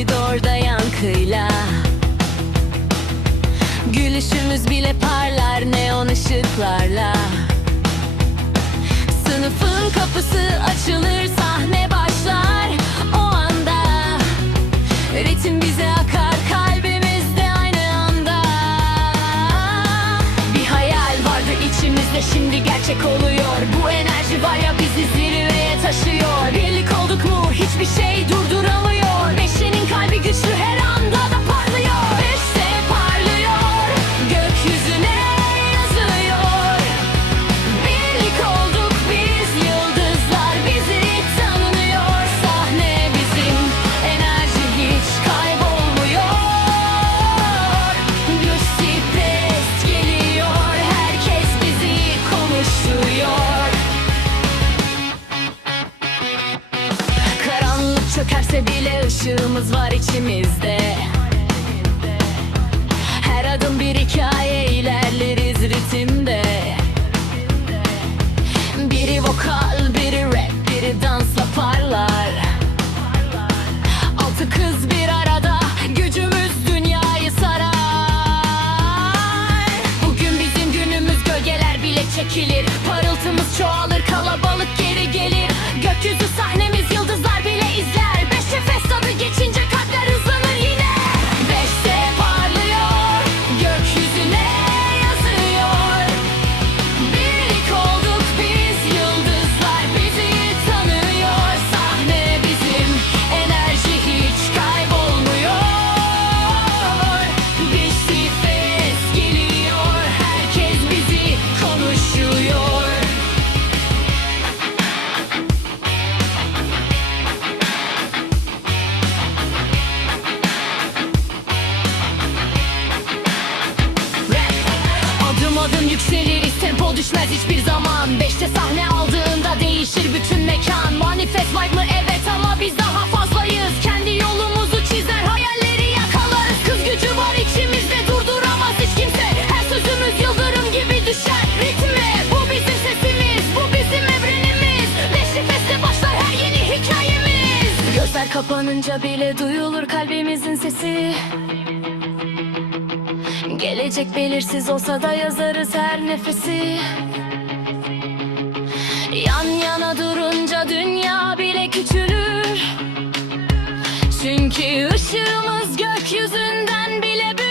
koridorda yankıyla. Gülüşümüz bile parlar neon ışıklarla. Sınıfın kapısı açılır sahne başlar o anda. Ritim bize akar kalbimizde aynı anda. Bir hayal vardı içimizde şimdi gerçek oluyor. Bu enerji var ya bizi zirveye taşıyor. Birlik olduk mu? Hiçbir şey durduramıyor çökerse bile ışığımız var içimizde. Her adım bir hikaye ilerleriz ritimde. Biri vokal, biri rap, biri dansla parlar Altı kız bir arada, gücümüz dünyayı sarar. Bugün bizim günümüz, gölgeler bile çekilir bütün mekan Manifest vibe mı? Evet ama biz daha fazlayız. Kendi yolumuzu çizer hayalleri yakalarız. Kız gücü var içimizde durduramaz hiç kimse. Her sözümüz yıldırım gibi düşer ritme. Bu bizim sesimiz bu bizim evrenimiz. Beşli feste başlar her yeni hikayemiz. Gözler kapanınca bile duyulur kalbimizin sesi. Gelecek belirsiz olsa da yazarız her nefesi Yan yana durunca dünya bile küçülür. Çünkü ışığımız gökyüzünden bile büyüktür